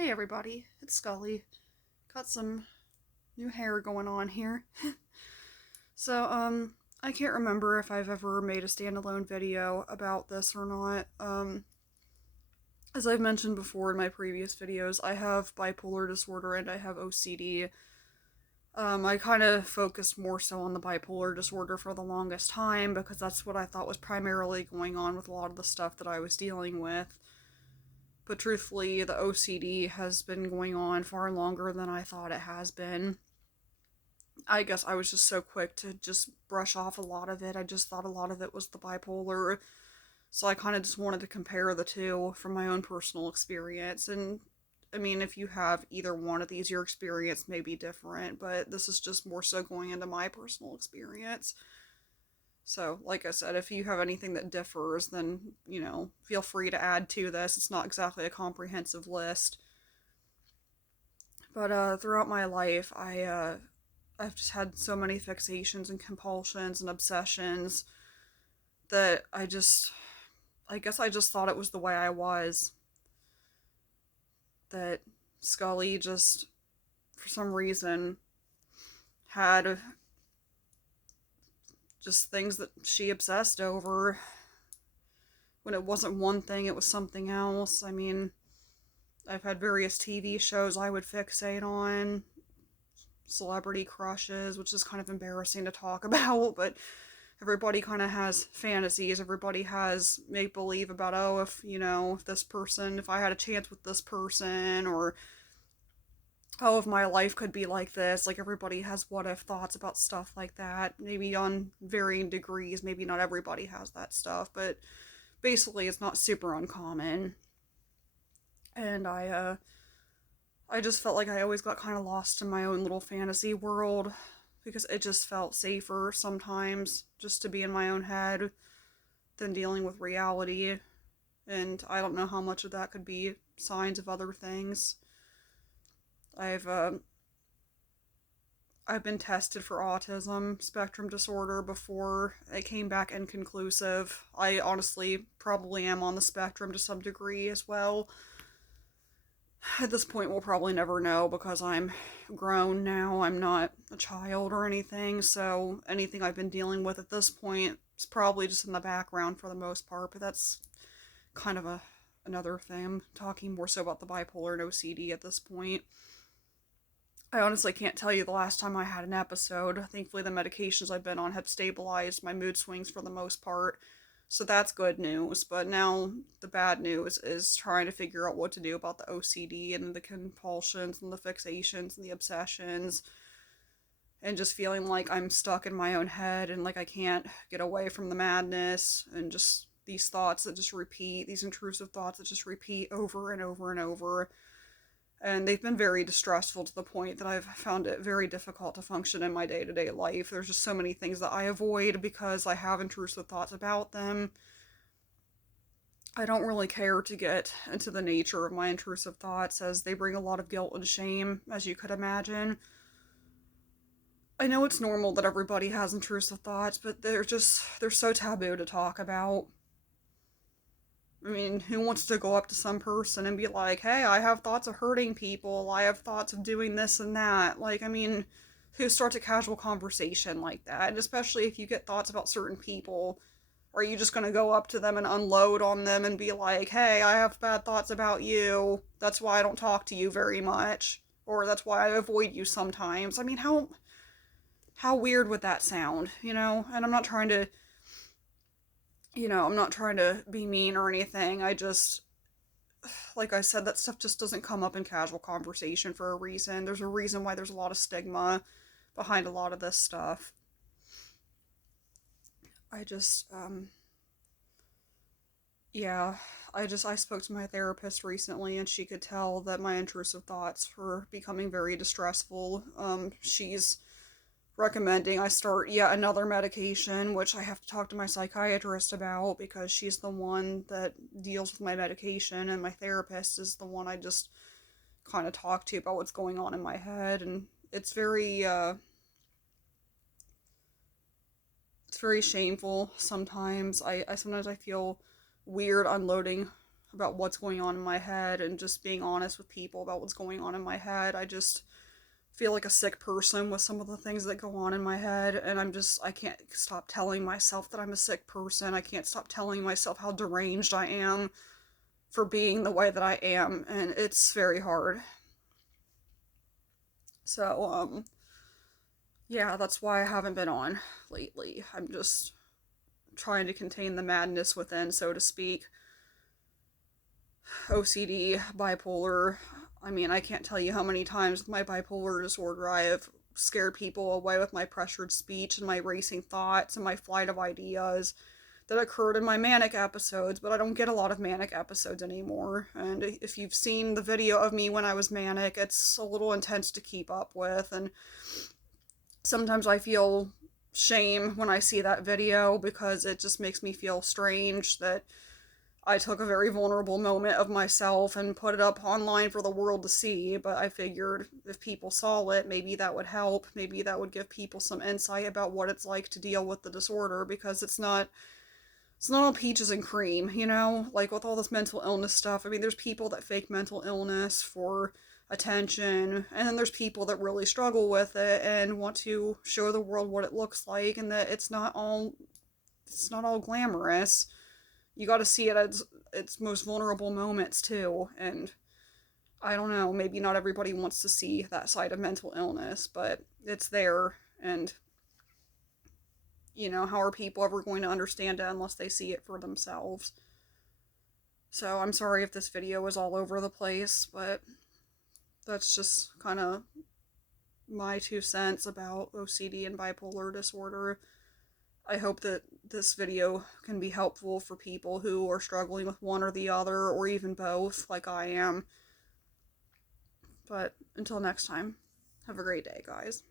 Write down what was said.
Hey everybody, it's Skully. Got some new hair going on here. So, I can't remember if I've ever made a standalone video about this or not. As I've mentioned before in my previous videos, I have bipolar disorder and I have OCD. I kind of focused more so on the bipolar disorder for the longest time because that's what I thought was primarily going on with a lot of the stuff that I was dealing with. But truthfully, the OCD has been going on far longer than I thought it has been. I guess I was just so quick to just brush off a lot of it. I just thought a lot of it was the bipolar. So I kind of just wanted to compare the two from my own personal experience. And I mean, if you have either one of these, your experience may be different, but this is just more so going into my personal experience. So, like I said, if you have anything that differs, then, feel free to add to this. It's not exactly a comprehensive list. But throughout my life, I've just had so many fixations and compulsions and obsessions that I guess I just thought it was the way I was. That Skully just, for some reason, had just things that she obsessed over. When it wasn't one thing, it was something else. I mean, I've had various TV shows I would fixate on, celebrity crushes, which is kind of embarrassing to talk about, but everybody kind of has fantasies. Everybody has make believe about, oh, if this person, if I had a chance with this person, or oh, if my life could be like this. Like, everybody has what if thoughts about stuff like that. Maybe on varying degrees. Maybe not everybody has that stuff, but basically, it's not super uncommon. And I just felt like I always got kind of lost in my own little fantasy world because it just felt safer sometimes just to be in my own head than dealing with reality. And I don't know how much of that could be signs of other things. I've uh, I've been tested for autism spectrum disorder before. It came back inconclusive. I honestly probably am on the spectrum to some degree as well. At this point, we'll probably never know because I'm grown now. I'm not a child or anything, so anything I've been dealing with at this point is probably just in the background for the most part, but that's kind of another thing. I'm talking more so about the bipolar and OCD at this point. I honestly can't tell you the last time I had an episode. Thankfully, the medications I've been on have stabilized my mood swings for the most part. So that's good news. But now the bad news is trying to figure out what to do about the OCD and the compulsions and the fixations and the obsessions. And just feeling like I'm stuck in my own head and like I can't get away from the madness and just these thoughts that just repeat, these intrusive thoughts that just repeat over and over and over. And they've been very distressful to the point that I've found it very difficult to function in my day-to-day life. There's just so many things that I avoid because I have intrusive thoughts about them. I don't really care to get into the nature of my intrusive thoughts as they bring a lot of guilt and shame, as you could imagine. I know it's normal that everybody has intrusive thoughts, but they're so taboo to talk about. I mean, who wants to go up to some person and be like, hey, I have thoughts of hurting people, I have thoughts of doing this and that? Like, I mean, who starts a casual conversation like that? And especially if you get thoughts about certain people, are you just gonna go up to them and unload on them and be like, hey, I have bad thoughts about you, that's why I don't talk to you very much, or that's why I avoid you sometimes? I mean, how weird would that sound, you know? And I'm not trying to be mean or anything. I just, like I said, that stuff just doesn't come up in casual conversation for a reason. There's a reason why there's a lot of stigma behind a lot of this stuff. I just, yeah, I spoke to my therapist recently and she could tell that my intrusive thoughts were becoming very distressful. She's recommending I start yet another medication, which I have to talk to my psychiatrist about because she's the one that deals with my medication, and my therapist is the one I just kind of talk to about what's going on in my head. And it's very shameful sometimes. I sometimes I feel weird unloading about what's going on in my head and just being honest with people about what's going on in my head. I just feel like a sick person with some of the things that go on in my head, and I can't stop telling myself that I'm a sick person. I can't stop telling myself how deranged I am for being the way that I am, and it's very hard. So, yeah, that's why I haven't been on lately. I'm just trying to contain the madness within, so to speak. OCD, bipolar. I mean, I can't tell you how many times with my bipolar disorder I have scared people away with my pressured speech and my racing thoughts and my flight of ideas that occurred in my manic episodes, but I don't get a lot of manic episodes anymore. And if you've seen the video of me when I was manic, it's a little intense to keep up with, and sometimes I feel shame when I see that video because it just makes me feel strange that I took a very vulnerable moment of myself and put it up online for the world to see, but I figured if people saw it, maybe that would help. Maybe that would give people some insight about what it's like to deal with the disorder, because it's not all peaches and cream, you know? Like with all this mental illness stuff, I mean, there's people that fake mental illness for attention, and then there's people that really struggle with it and want to show the world what it looks like, and that it's not all glamorous. You got to see it at its most vulnerable moments too. And I don't know, maybe not everybody wants to see that side of mental illness, but it's there. And how are people ever going to understand it unless they see it for themselves? So I'm sorry if this video is all over the place, but that's just kind of my 2 cents about OCD and bipolar disorder. I hope that this video can be helpful for people who are struggling with one or the other, or even both, like I am. But until next time, have a great day, guys.